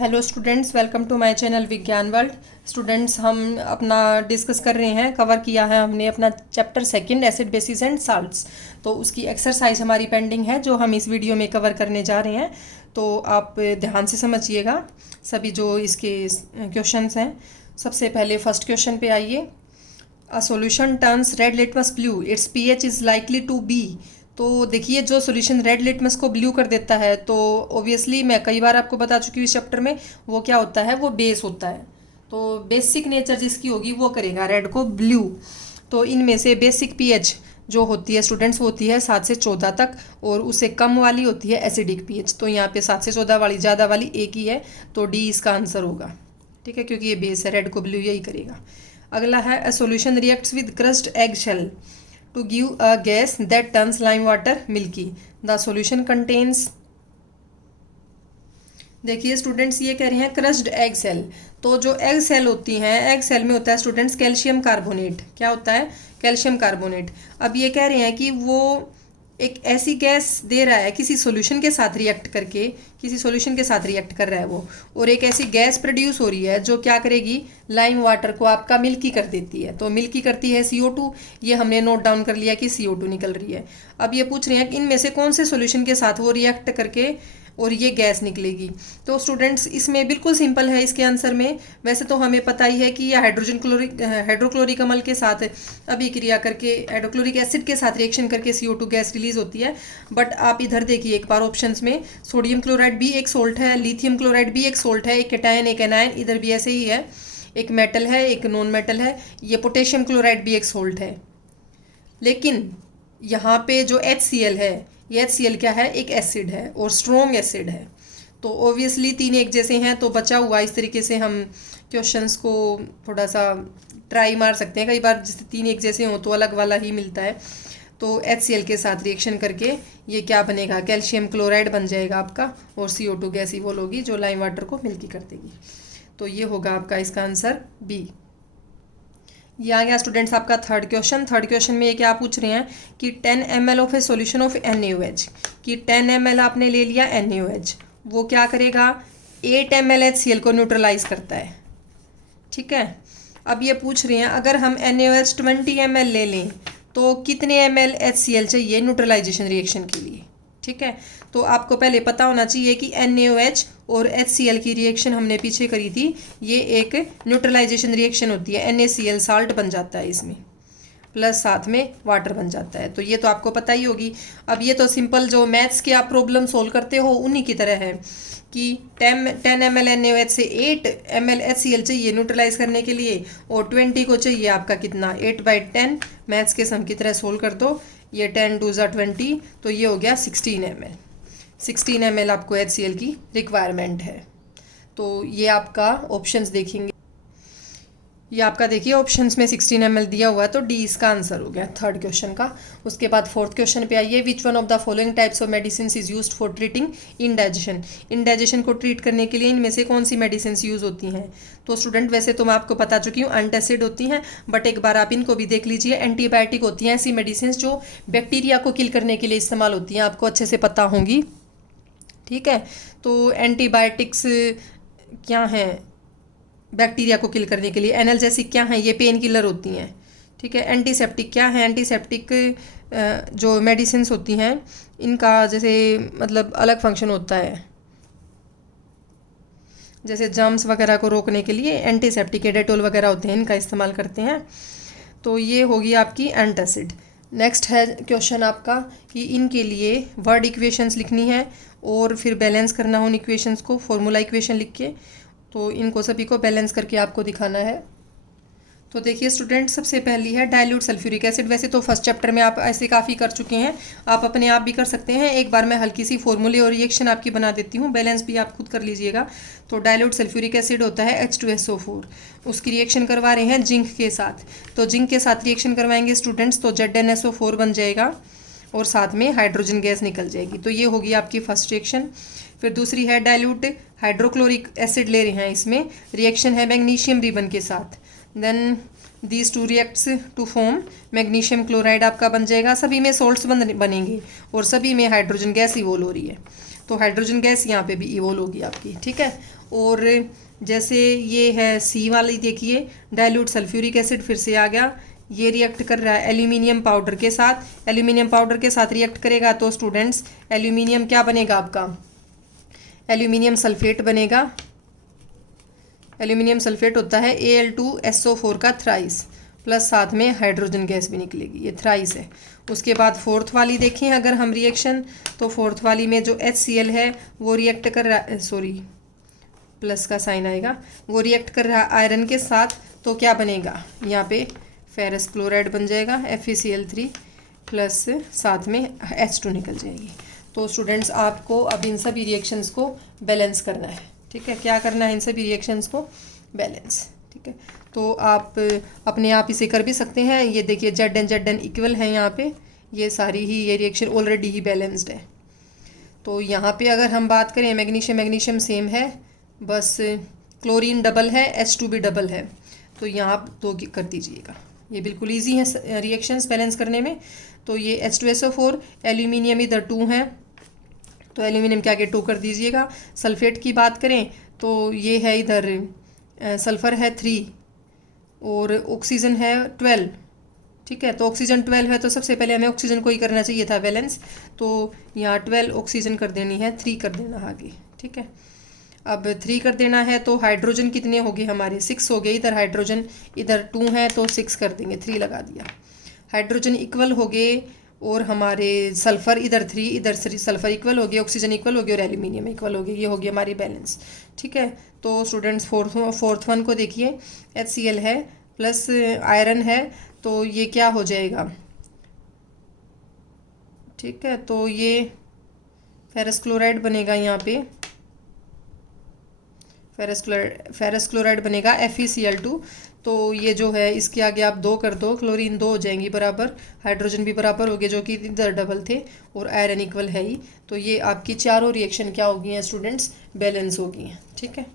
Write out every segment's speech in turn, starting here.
Hello students, welcome to my channel Vigyan world. Students, हम अपना discuss कर रहे हैं, कवर किया है हमने अपना chapter second acid basis and salts. तो उसकी एक्सरसाइज हमारी पेंडिंग है जो हम इस वीडियो में कवर करने जा रहे हैं। तो आप ध्यान से समझिएगा सभी जो इसके क्वेश्चंस हैं। सबसे पहले फर्स्ट क्वेश्चन पे आइए। A solution turns red litmus blue, it's pH is likely to be. तो देखिए, जो सॉल्यूशन रेड लिटमस को ब्लू कर देता है तो ऑब्वियसली मैं कई बार आपको बता चुकी हूँ इस चैप्टर में, वो क्या होता है, वो बेस होता है। तो बेसिक नेचर जिसकी होगी वो करेगा रेड को ब्लू। तो इनमें से बेसिक पीएच जो होती है स्टूडेंट्स, वो होती है 7 से 14 तक, और उससे कम वाली होती है एसिडिक पीएच। तो यहाँ पे 7 से 14 वाली ज़्यादा वाली एक ही है, तो डी इसका आंसर होगा। ठीक है, क्योंकि ये बेस है, रेड को ब्लू यही करेगा। अगला है a solution reacts with crushed egg shell to give a gas that turns lime water milky. The solution contains, देखिए स्टूडेंट्स, ये कह रहे हैं क्रस्ड एग सेल। तो जो एग सेल होती हैं, एग सेल में होता है स्टूडेंट्स कैल्शियम कार्बोनेट। क्या होता है? Calcium carbonate. अब ये कह रहे हैं कि वो एक ऐसी गैस दे रहा है किसी सॉल्यूशन के साथ रिएक्ट करके, किसी सॉल्यूशन के साथ रिएक्ट कर रहा है वो, और एक ऐसी गैस प्रोड्यूस हो रही है जो क्या करेगी, लाइम वाटर को आपका मिल्की कर देती है। तो मिल्की करती है CO2। ये हमने नोट डाउन कर लिया कि CO2 निकल रही है। अब ये पूछ रहे हैं कि इनमें से कौन से सॉल्यूशन के साथ वो रिएक्ट करके और ये गैस निकलेगी। तो स्टूडेंट्स, इसमें बिल्कुल सिंपल है इसके आंसर में। वैसे तो हमें पता ही है कि यह हाइड्रोक्लोरिक अम्ल के साथ अभिक्रिया करके हाइड्रोक्लोरिक एसिड के साथ रिएक्शन करके CO2 गैस रिलीज होती है। बट आप इधर देखिए एक बार ऑप्शंस में, सोडियम क्लोराइड भी एक सोल्ट है, लिथियम क्लोराइड भी एक सोल्ट है, एक कैटायन एक एनायन, इधर भी ऐसे ही है, एक मेटल है एक नॉन मेटल है। ये पोटेशियम क्लोराइड भी एक सोल्ट है। लेकिन यहाँ पे जो HCl है, ये HCl क्या है, एक एसिड है और स्ट्रॉन्ग एसिड है। तो ऑब्वियसली तीन एक जैसे हैं, तो बचा हुआ इस तरीके से हम क्वेश्चंस को थोड़ा सा ट्राई मार सकते हैं। कई बार जैसे तीन एक जैसे हों तो अलग वाला ही मिलता है। तो HCl के साथ रिएक्शन करके ये क्या बनेगा, कैल्शियम क्लोराइड बन जाएगा आपका, और CO2 गैस ही वो होगी जो लाइम वाटर को मिल्की कर देगी। तो ये होगा आपका इसका आंसर बी। ये आ गया स्टूडेंट्स आपका थर्ड क्वेश्चन। थर्ड क्वेश्चन में ये क्या पूछ रहे हैं कि 10 ml of A solution of NaOH, कि 10 ml आपने ले लिया NaOH, वो क्या करेगा, 8 ml HCl को न्यूट्रलाइज करता है। ठीक है, अब ये पूछ रहे हैं अगर हम NaOH 20 ml ले लें तो कितने ml HCl चाहिए न्यूट्रलाइजेशन रिएक्शन के लिए। ठीक है, तो आपको पहले पता होना चाहिए कि NaOH और HCl की रिएक्शन हमने पीछे करी थी, ये एक न्यूट्रलाइजेशन रिएक्शन होती है। NaCl साल्ट बन जाता है इसमें, प्लस साथ में वाटर बन जाता है। तो ये तो आपको पता ही होगी। अब ये तो सिंपल जो मैथ्स के आप प्रॉब्लम सोल्व करते हो उन्हीं की तरह है कि 10 ml NaOH से 8 ml HCl चाहिए न्यूट्रलाइज करने के लिए, और 20 को चाहिए आपका कितना, 8/10। मैथ्स के सम की तरह सोल्व कर दो, ये 10 2 ज़ा 20, तो ये हो गया 16 ml। 16 ml आपको HCl की रिक्वायरमेंट है। तो ये आपका ऑप्शंस देखेंगे, ये आपका देखिए ऑप्शंस में 16 ml दिया हुआ है, तो डी इसका आंसर हो गया थर्ड क्वेश्चन का। उसके बाद फोर्थ क्वेश्चन पे आइए। Which one of the following types of medicine is used for treating indigestion. Indigestion को ट्रीट करने के लिए इनमें से कौन सी मेडिसिन यूज़ होती हैं। तो स्टूडेंट, वैसे तो मैं आपको बता चुकी हूँ एंटासिड होती हैं, बट एक बार आप इनको भी देख लीजिए। एंटीबायोटिक होती हैं ऐसी मेडिसिन जो बैक्टीरिया को किल करने के लिए इस्तेमाल होती हैं, आपको अच्छे से पता होंगी। ठीक है, तो एंटीबायोटिक्स क्या हैं बैक्टीरिया को किल करने के लिए, एनाल्जेसिक क्या हैं, ये पेन किलर होती हैं। ठीक है, एंटीसेप्टिक क्या है, एंटीसेप्टिक जो मेडिसिन होती हैं इनका जैसे मतलब अलग फंक्शन होता है, जैसे जर्म्स वगैरह को रोकने के लिए एंटीसेप्टिक डेटोल वगैरह होते हैं, इनका इस्तेमाल करते हैं। तो ये होगी आपकी एंटासिड। नेक्स्ट है क्वेश्चन आपका कि इनके लिए वर्ड इक्वेशंस लिखनी है और फिर बैलेंस करना हो उन इक्वेशंस को, फॉर्मूला इक्वेशन लिख के। तो इनको सभी को बैलेंस करके आपको दिखाना है। तो देखिए स्टूडेंट, सबसे पहली है डाइल्यूट सल्फ्यूरिक एसिड। वैसे तो फर्स्ट चैप्टर में आप ऐसे काफ़ी कर चुके हैं, आप अपने आप भी कर सकते हैं। एक बार मैं हल्की सी फॉर्मूले और रिएक्शन आपकी बना देती हूँ, बैलेंस भी आप खुद कर लीजिएगा। तो डाइल्यूट सल्फ्यूरिक एसिड होता है H2SO4, उसकी रिएक्शन करवा रहे हैं जिंक के साथ। तो जिंक के साथ रिएक्शन करवाएंगे स्टूडेंट्स तो ZnSO4 बन जाएगा और साथ में हाइड्रोजन गैस निकल जाएगी। तो ये होगी आपकी फर्स्ट रिएक्शन। फिर दूसरी है डाइल्यूट हाइड्रोक्लोरिक एसिड ले रहे हैं, इसमें रिएक्शन है मैग्नीशियम रिबन के साथ। Then these two reacts to form magnesium chloride आपका बन जाएगा। सभी में सोल्ट्स बनेंगे और सभी में हाइड्रोजन गैस इवोल्व हो रही है। तो हाइड्रोजन गैस यहाँ पे भी इवोल्व होगी आपकी, ठीक है। और जैसे ये है सी वाली, देखिए डाइल्यूट सल्फ्यूरिक एसिड फिर से आ गया, ये रिएक्ट कर रहा है एल्यूमिनियम पाउडर के साथ। एल्यूमिनियम पाउडर के साथ रिएक्ट करेगा तो स्टूडेंट्स एल्यूमिनियम क्या बनेगा आपका, एल्यूमिनियम सल्फेट बनेगा। एल्यूमिनियम सल्फेट होता है Al2SO4 का थ्राइस, प्लस साथ में हाइड्रोजन गैस भी निकलेगी, ये थ्राइस है। उसके बाद फोर्थ वाली देखें अगर हम रिएक्शन, तो फोर्थ वाली में जो HCl है वो रिएक्ट कर रहा है, सॉरी प्लस का साइन आएगा, वो रिएक्ट कर रहा है आयरन के साथ, तो क्या बनेगा यहाँ पे फेरस क्लोराइड बन जाएगा FeCl3 प्लस साथ में H2 निकल जाएगी। तो स्टूडेंट्स आपको अब इन सभी रिएक्शंस को बैलेंस करना है, ठीक है। क्या करना है, इन सभी रिएक्शंस को बैलेंस, ठीक है। तो आप अपने आप इसे कर भी सकते हैं। ये देखिए Zn इक्वल है यहाँ पे, ये सारी ही ये रिएक्शन ऑलरेडी ही बैलेंस्ड है। तो यहाँ पे अगर हम बात करें मैग्नीशियम सेम है, बस क्लोरीन डबल है, H2 भी डबल है, तो यहाँ आप दो कर दीजिएगा। ये बिल्कुल ईजी है रिएक्शंस बैलेंस करने में। तो ये H2SO4, एल्यूमिनियम इधर 2 है, तो एल्यूमिनियम क्या के 2 कर दीजिएगा। सल्फेट की बात करें तो ये है इधर सल्फ़र है 3 और ऑक्सीजन है 12, ठीक है। तो ऑक्सीजन 12 है, तो सबसे पहले हमें ऑक्सीजन को ही करना चाहिए था बैलेंस, तो यहाँ 12 ऑक्सीजन कर देनी है, 3 कर देना आगे, ठीक है। अब 3 कर देना है तो हाइड्रोजन कितने हो गए हमारे, 6 हो गए। इधर हाइड्रोजन इधर 2 है तो 6 कर देंगे, 3 लगा दिया। हाइड्रोजन इक्वल हो गए और हमारे सल्फ़र इधर 3, इधर सल्फ़र इक्वल हो गया, ऑक्सीजन इक्वल हो गया और एल्यूमिनियम इक्वल हो गया, ये हो गया हमारी बैलेंस, ठीक है। तो स्टूडेंट्स फोर्थ वन को देखिए, HCl है प्लस आयरन है, तो ये क्या हो जाएगा, ठीक है। तो ये फेरस क्लोराइड बनेगा, यहाँ पे फेरस क्लोराइड बनेगा FeCl2। तो ये जो है इसके आगे आप 2 कर दो, क्लोरीन 2 हो जाएंगी बराबर, हाइड्रोजन भी बराबर हो गए जो कि इधर डबल थे, और आयरन इक्वल है ही। तो ये आपकी चारों रिएक्शन क्या होगी हैं स्टूडेंट्स, बैलेंस होगी हैं, ठीक है।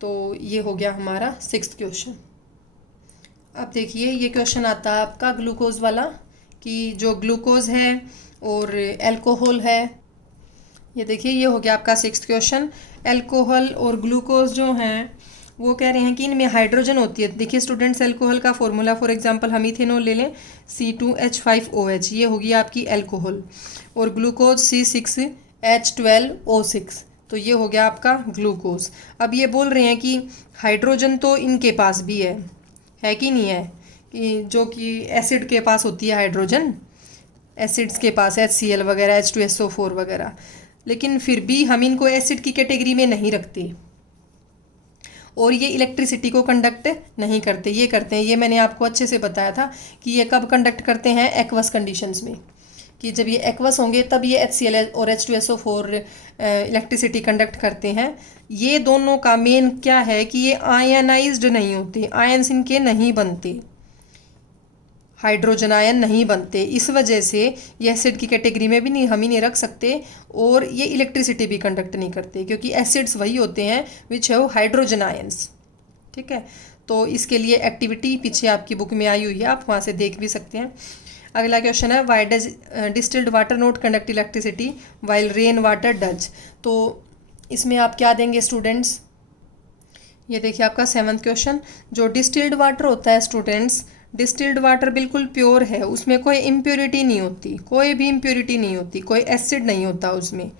तो ये हो गया हमारा 6th क्वेश्चन। अब देखिए ये क्वेश्चन आता है आपका ग्लूकोज वाला, कि जो ग्लूकोज है और एल्कोहल है, ये देखिए ये हो गया आपका 6th क्वेश्चन। एल्कोहल और ग्लूकोज जो हैं वो कह रहे हैं कि इनमें हाइड्रोजन होती है। देखिए स्टूडेंट्स एल्कोहल का फॉर्मूला, फॉर एग्जांपल हम इथेनॉल ले लें, C2H5OH, ये होगी आपकी एल्कोहल, और ग्लूकोज C6H12O6, तो ये हो गया आपका ग्लूकोज। अब ये बोल रहे हैं कि हाइड्रोजन तो इनके पास भी है कि नहीं है, कि जो कि एसिड के पास होती है हाइड्रोजन, एसिड्स के पास HCl वगैरह, H2SO4 वगैरह, लेकिन फिर भी हम इनको एसिड की कैटेगरी में नहीं रखते और ये इलेक्ट्रिसिटी को कंडक्ट नहीं करते। ये करते हैं, ये मैंने आपको अच्छे से बताया था कि ये कब कंडक्ट करते हैं, एक्वस कंडीशंस में, कि जब ये एक्वस होंगे तब ये HCl और H2SO4 इलेक्ट्रिसिटी कंडक्ट करते हैं। ये दोनों का मेन क्या है कि ये आयनाइज्ड नहीं होते, आयंस इनके नहीं बनते, हाइड्रोजन आयन नहीं बनते, इस वजह से ये एसिड की कैटेगरी में भी नहीं हम ही नहीं रख सकते, और ये इलेक्ट्रिसिटी भी कंडक्ट नहीं करते, क्योंकि एसिड्स वही होते हैं विच हैव हाइड्रोजन आयंस, ठीक है। तो इसके लिए एक्टिविटी पीछे आपकी बुक में आई हुई है, आप वहाँ से देख भी सकते हैं। अगला क्वेश्चन है, why does distilled water not conduct electricity while rain water does. तो इसमें आप क्या देंगे स्टूडेंट्स, ये देखिए आपका 7th क्वेश्चन। जो डिस्टिल्ड वाटर होता है स्टूडेंट्स, डिस्टिल्ड वाटर बिल्कुल प्योर है, उसमें कोई इम्प्योरिटी नहीं होती, कोई भी इम्प्योरिटी नहीं होती, कोई एसिड नहीं होता उसमें,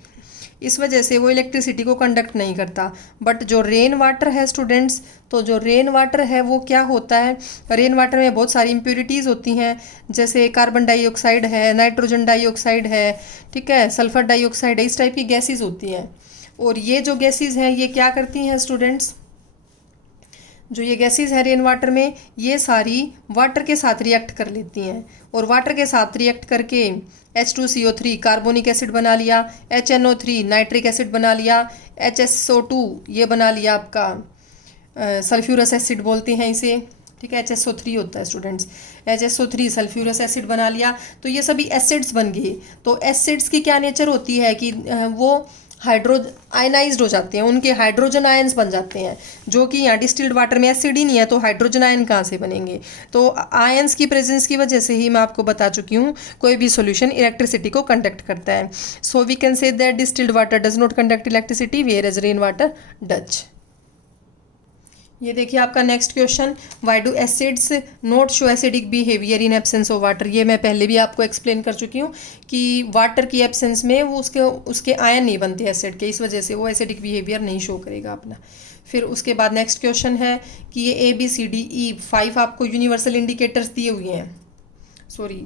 इस वजह से वो इलेक्ट्रिसिटी को कंडक्ट नहीं करता। बट जो रेन वाटर है स्टूडेंट्स, तो जो रेन वाटर है वो क्या होता है, रेन वाटर में बहुत सारी इम्प्योरिटीज़ होती हैं, जैसे कार्बन डाइऑक्साइड है, नाइट्रोजन डाइऑक्साइड है, ठीक है, सल्फर डाइऑक्साइड है, इस टाइप की गैसेज होती हैं। और ये जो गैसेज हैं ये क्या करती हैं स्टूडेंट्स, जो ये गैसेज हैं रेन वाटर में, ये सारी वाटर के साथ रिएक्ट कर लेती हैं, और वाटर के साथ रिएक्ट करके H2CO3 कार्बोनिक एसिड बना लिया, HNO3 नाइट्रिक एसिड बना लिया, HSO2 ये बना लिया आपका सल्फ्यूरस एसिड बोलते हैं इसे, ठीक है, HSO3 होता है स्टूडेंट्स, HSO3 सल्फ्यूरस एसिड बना लिया। तो ये सभी एसिड्स बन गए। तो एसिड्स की क्या नेचर होती है कि वो आयनाइज्ड हो जाते हैं, उनके हाइड्रोजन आयंस बन जाते हैं, जो कि यहाँ डिस्टिल्ड वाटर में एसिड ही नहीं है, तो हाइड्रोजन आयन कहाँ से बनेंगे। तो आयंस की प्रेजेंस की वजह से ही मैं आपको बता चुकी हूँ कोई भी सॉल्यूशन इलेक्ट्रिसिटी को कंडक्ट करता है। So we can say that distilled water does not conduct electricity whereas rain water does. ये देखिए आपका next question, why do acids not show acidic behaviour in absence of water. ये मैं पहले भी आपको एक्सप्लेन कर चुकी हूँ कि वाटर की एब्सेंस में वो उसके आयन नहीं बनते एसिड के, इस वजह से वो एसिडिक बिहेवियर नहीं शो करेगा अपना। फिर उसके बाद नेक्स्ट क्वेश्चन है कि ये ABCDE 5 आपको यूनिवर्सल इंडिकेटर्स दिए हुए हैं, सॉरी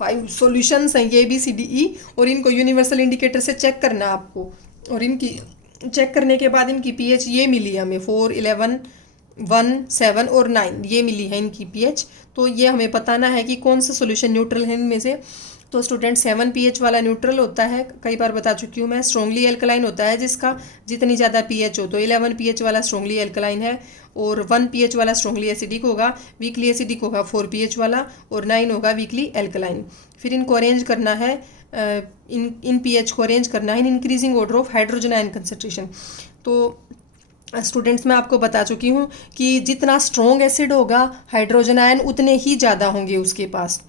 5 सॉल्यूशंस हैं ये ABCDE, और इनको यूनिवर्सल इंडिकेटर से चेक करना है आपको, और इनकी चेक करने के बाद इनकी pH ये मिली हमें 4, 11, 1, 7 और 9 ये मिली है इनकी pH। तो ये हमें बताना है कि कौन सा सॉल्यूशन न्यूट्रल है इनमें से। तो स्टूडेंट 7 pH वाला न्यूट्रल होता है, कई बार बता चुकी हूँ मैं। स्ट्रॉन्गली एल्कलाइन होता है जिसका जितनी ज़्यादा pH हो, तो 11 pH वाला स्ट्रॉन्गली एल्कलाइन है, और 1 pH वाला स्ट्रॉन्गली एसिडिक होगा, वीकली एसिडिक होगा 4 pH वाला, और 9 होगा वीकली एल्कलाइन। फिर इनको अरेंज करना है, इन pH को अरेंज करना है in increasing order of hydrogen ion concentration. तो स्टूडेंट्स मैं आपको बता चुकी हूँ कि जितना स्ट्रॉन्ग एसिड होगा हाइड्रोजन आयन उतने ही ज़्यादा होंगे उसके पास।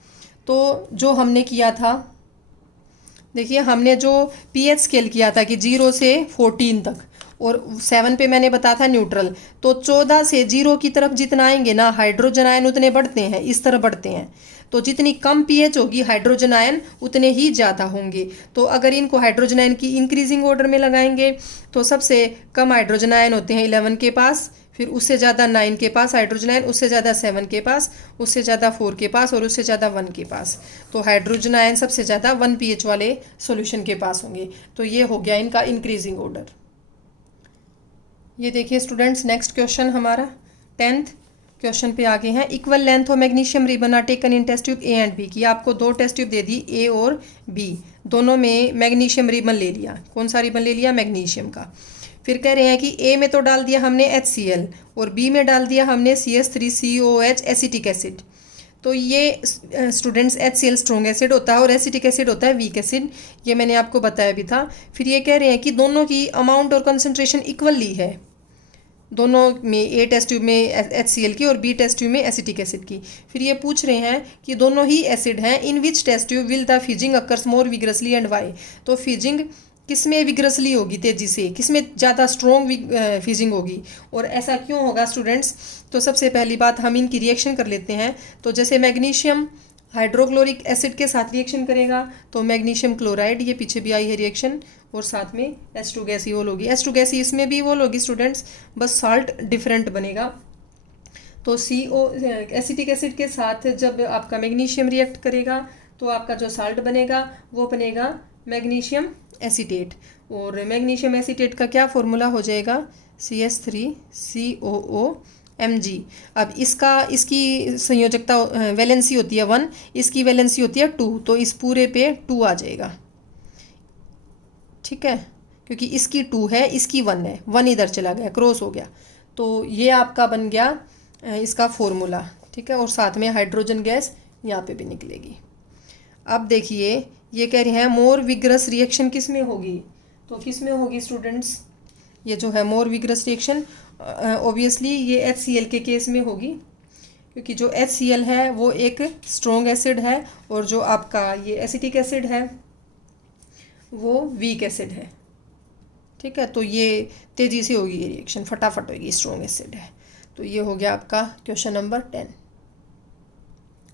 तो जो हमने किया था, देखिए हमने जो pH स्केल किया था कि 0 से 14 तक, और 7 पे मैंने बताया था न्यूट्रल, तो 14 से 0 की तरफ जितना आएंगे ना हाइड्रोजन आयन उतने बढ़ते हैं, इस तरह बढ़ते हैं। तो जितनी कम pH होगी हाइड्रोजन आयन उतने ही ज़्यादा होंगे। तो अगर इनको हाइड्रोजन आयन की इंक्रीजिंग ऑर्डर में लगाएंगे तो सबसे कम हाइड्रोजन आयन होते हैं 11 के पास, फिर उससे ज़्यादा 9 के पास हाइड्रोजन आयन, उससे ज़्यादा 7 के पास, उससे ज़्यादा 4 के पास, और उससे ज़्यादा 1 के पास। तो हाइड्रोजन आयन सबसे ज़्यादा 1 pH वाले सॉल्यूशन के पास होंगे। तो ये हो गया इनका इंक्रीजिंग ऑर्डर। ये देखिए स्टूडेंट्स नेक्स्ट क्वेश्चन हमारा 10th क्वेश्चन पे आगे हैं। Equal length of magnesium ribbon are taken in test tube A and B की आपको 2 टेस्ट ट्यूब दे दी A और B, दोनों में मैग्नीशियम रिबन ले लिया। कौन सा रिबन ले लिया? मैग्नीशियम का। फिर कह रहे हैं कि A में तो डाल दिया हमने HCl और B में डाल दिया हमने CS3COOH एसिटिक एसिड। तो ये स्टूडेंट्स HCl स्ट्रॉन्ग एसिड होता है और एसिटिक एसिड होता है वीक एसिड, ये मैंने आपको बताया भी था। फिर ये कह रहे हैं कि दोनों की अमाउंट और कंसनट्रेशन इक्वली है, दोनों में A टेस्ट ट्यूब में HCl की और B टेस्ट ट्यूब में एसिटिक एसिड की। फिर ये पूछ रहे हैं कि दोनों ही एसिड हैं, in which test tube will the fizzing occurs more vigorously and why. तो फिजिंग किस में विग्रसली होगी, तेजी से, किस में ज़्यादा स्ट्रॉन्ग फिजिंग होगी, और ऐसा क्यों होगा स्टूडेंट्स। तो सबसे पहली बात हम इनकी रिएक्शन कर लेते हैं। तो जैसे मैग्नीशियम हाइड्रोक्लोरिक एसिड के साथ रिएक्शन करेगा तो मैग्नीशियम क्लोराइड, ये पीछे भी आई है रिएक्शन, और साथ में H2 गैस ही होगी। H2 गैस इसमें भी वो होगी स्टूडेंट्स, बस साल्ट डिफरेंट बनेगा। तो CO एसिटिक एसिड के साथ जब आपका मैग्नीशियम रिएक्ट करेगा तो आपका जो साल्ट बनेगा वो बनेगा मैग्नीशियम एसीटेट, और मैग्नीशियम एसीटेट का क्या फॉर्मूला हो जाएगा? CS3COO Mg। अब इसकी संयोजकता वैलेंसी होती है 1, इसकी वैलेंसी होती है 2, तो इस पूरे पे 2 आ जाएगा, ठीक है, क्योंकि इसकी 2 है इसकी 1 है, 1 इधर चला गया, क्रॉस हो गया। तो ये आपका बन गया इसका फॉर्मूला, ठीक है, और साथ में हाइड्रोजन गैस यहाँ पे भी निकलेगी। अब देखिए ये कह रहे हैं मोर विग्रस रिएक्शन किस में होगी, तो किस में होगी स्टूडेंट्स, ये जो है मोर विग्रस रिएक्शन ऑब्वियसली ये HCl के केस में होगी, क्योंकि जो HCl है वो एक स्ट्रॉन्ग एसिड है और जो आपका ये एसिटिक एसिड है वो वीक एसिड है, ठीक है। तो ये तेज़ी से होगी ये रिएक्शन, फटाफट होगी, स्ट्रॉन्ग एसिड है। तो ये हो गया आपका क्वेश्चन नंबर 10।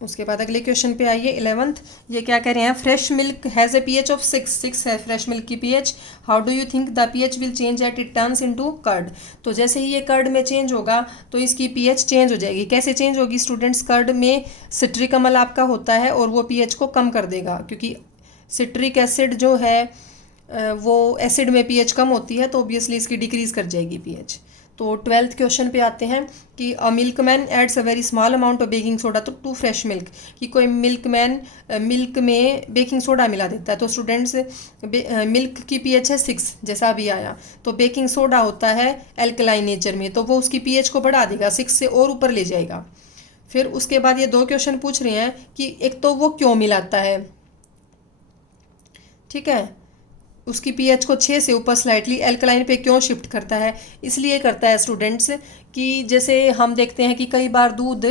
उसके बाद अगले क्वेश्चन पे आइए 11th। ये क्या कह रहे हैं? Fresh milk has a pH of 6 है फ्रेश मिल्क की pH। How do you think the pH will change at it turns into curd. तो जैसे ही ये कर्ड में चेंज होगा तो इसकी pH चेंज हो जाएगी। कैसे चेंज होगी स्टूडेंट्स? कर्ड में सिट्रिक अम्ल आपका होता है और वो pH को कम कर देगा, क्योंकि सिट्रिक एसिड जो है वो एसिड में pH कम होती है, तो ऑब्वियसली इसकी डिक्रीज कर जाएगी pH। तो 12th क्वेश्चन पे आते हैं कि a milkman adds a very small amount of baking soda to fresh milk, कि कोई मिल्कमैन मिल्क में बेकिंग सोडा मिला देता है। तो स्टूडेंट्स मिल्क की pH है 6 जैसा अभी आया, तो बेकिंग सोडा होता है एल्कलाइन नेचर में, तो वो उसकी pH को बढ़ा देगा, 6 से और ऊपर ले जाएगा। फिर उसके बाद ये 2 क्वेश्चन पूछ रहे हैं कि एक तो वो क्यों मिलाता है, ठीक है, उसकी पीएच को 6 से ऊपर स्लाइटली एल्कलाइन पे क्यों शिफ्ट करता है? इसलिए करता है स्टूडेंट्स कि जैसे हम देखते हैं कि कई बार दूध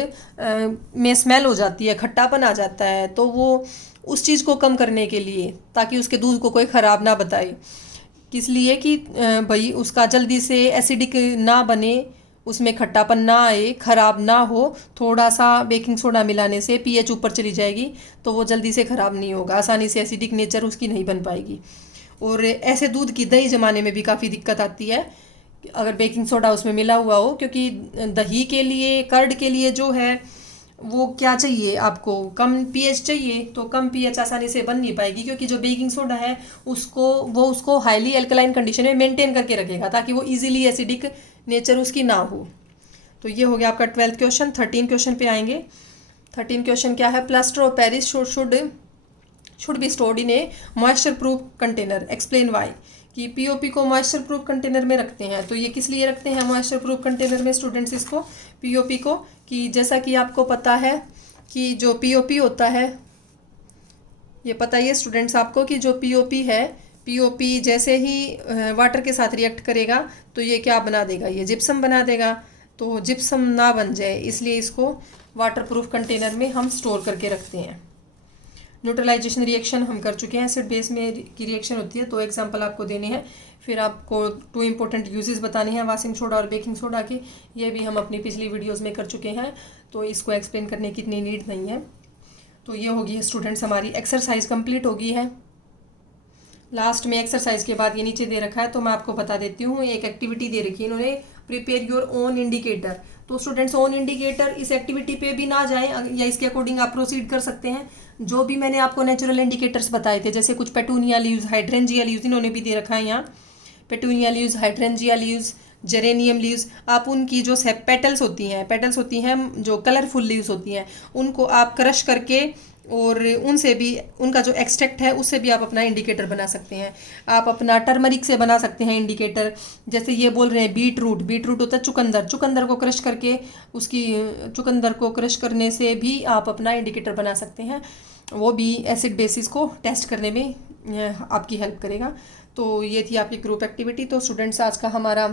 में स्मेल हो जाती है, खट्टापन आ जाता है, तो वो उस चीज़ को कम करने के लिए, ताकि उसके दूध को कोई ख़राब ना बताए, किस लिए कि भाई उसका जल्दी से एसिडिक ना बने, उसमें खट्टापन ना आए, ख़राब ना हो। थोड़ा सा बेकिंग सोडा मिलाने से पीएच ऊपर चली जाएगी तो वो जल्दी से ख़राब नहीं होगा, आसानी से एसिडिक नेचर उसकी नहीं बन पाएगी। और ऐसे दूध की दही जमाने में भी काफ़ी दिक्कत आती है अगर बेकिंग सोडा उसमें मिला हुआ हो, क्योंकि दही के लिए, कर्ड के लिए जो है वो क्या चाहिए आपको, कम पीएच चाहिए, तो कम पीएच आसानी से बन नहीं पाएगी, क्योंकि जो बेकिंग सोडा है उसको हाईली एल्कलाइन कंडीशन में मेंटेन करके रखेगा, ताकि वो इजीली एसिडिक नेचर उसकी ना हो। तो ये हो गया आपका 12th क्वेश्चन। 13 क्वेश्चन पे आएंगे। 13 क्वेश्चन क्या है? Plaster of Paris should be stored in A moisture proof container, explain why. कि पीओपी को मॉइस्चर प्रूफ कंटेनर में रखते हैं, तो ये किस लिए रखते हैं मॉइस्चर प्रूफ कंटेनर में स्टूडेंट्स इसको, पीओपी को? कि जैसा कि आपको पता है कि जो पीओपी होता है, ये पता ही है स्टूडेंट्स आपको कि जो पीओपी है, पीओपी जैसे ही वाटर के साथ रिएक्ट करेगा तो ये क्या बना देगा, ये जिप्सम बना देगा। तो जिप्सम ना बन जाए इसलिए इसको वाटर प्रूफ कंटेनर में हम स्टोर करके रखते हैं। न्यूट्रलाइजेशन रिएक्शन हम कर चुके हैं, एसिड बेस में की रिएक्शन होती है, तो एग्जांपल आपको देने हैं। फिर आपको 2 इंपॉर्टेंट यूजेस बताने हैं वाशिंग सोडा और बेकिंग सोडा के, ये भी हम अपनी पिछली वीडियोस में कर चुके हैं, तो इसको एक्सप्लेन करने की इतनी नीड नहीं है। तो ये होगी स्टूडेंट्स हमारी एक्सरसाइज कंप्लीट होगी है। लास्ट में एक्सरसाइज के बाद ये नीचे दे रखा है, तो मैं आपको बता देती हूँ। एक एक्टिविटी दे रखी है इन्होंने, प्रिपेयर योर ओन इंडिकेटर। तो स्टूडेंट्स ओन इंडिकेटर इस एक्टिविटी पे भी ना जाएं, या इसके अकॉर्डिंग आप प्रोसीड कर सकते हैं। जो भी मैंने आपको नेचुरल इंडिकेटर्स बताए थे, जैसे कुछ पेटूनिया लीव्स, हाइड्रेंजिया लीव्स, इन्होंने भी दे रखा है यहाँ। Petunia leaves, hydrangea leaves, geranium leaves, आप उनकी जो पेटल्स होती हैं जो कलरफुल लीव्स होती हैं, उनको आप क्रश करके और उनसे भी, उनका जो एक्सट्रैक्ट है उससे भी आप अपना इंडिकेटर बना सकते हैं। आप अपना टर्मरिक से बना सकते हैं इंडिकेटर। जैसे ये बोल रहे हैं बीट रूट होता है चुकंदर को क्रश करके, चुकंदर को क्रश करने से भी आप अपना इंडिकेटर बना सकते हैं। वो भी एसिड बेसिस को टेस्ट करने में आपकी हेल्प करेगा। तो ये थी आपकी ग्रुप एक्टिविटी। तो स्टूडेंट्स आज का हमारा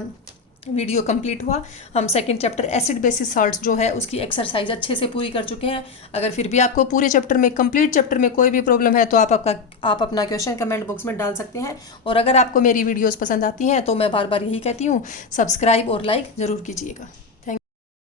वीडियो कंप्लीट हुआ। हम second chapter acid basis salts जो है उसकी एक्सरसाइज अच्छे से पूरी कर चुके हैं। अगर फिर भी आपको पूरे चैप्टर में, कंप्लीट चैप्टर में कोई भी प्रॉब्लम है तो आप अपना क्वेश्चन कमेंट बॉक्स में डाल सकते हैं। और अगर आपको मेरी वीडियोस पसंद आती हैं तो मैं बार बार यही कहती हूँ, सब्सक्राइब और लाइक ज़रूर कीजिएगा।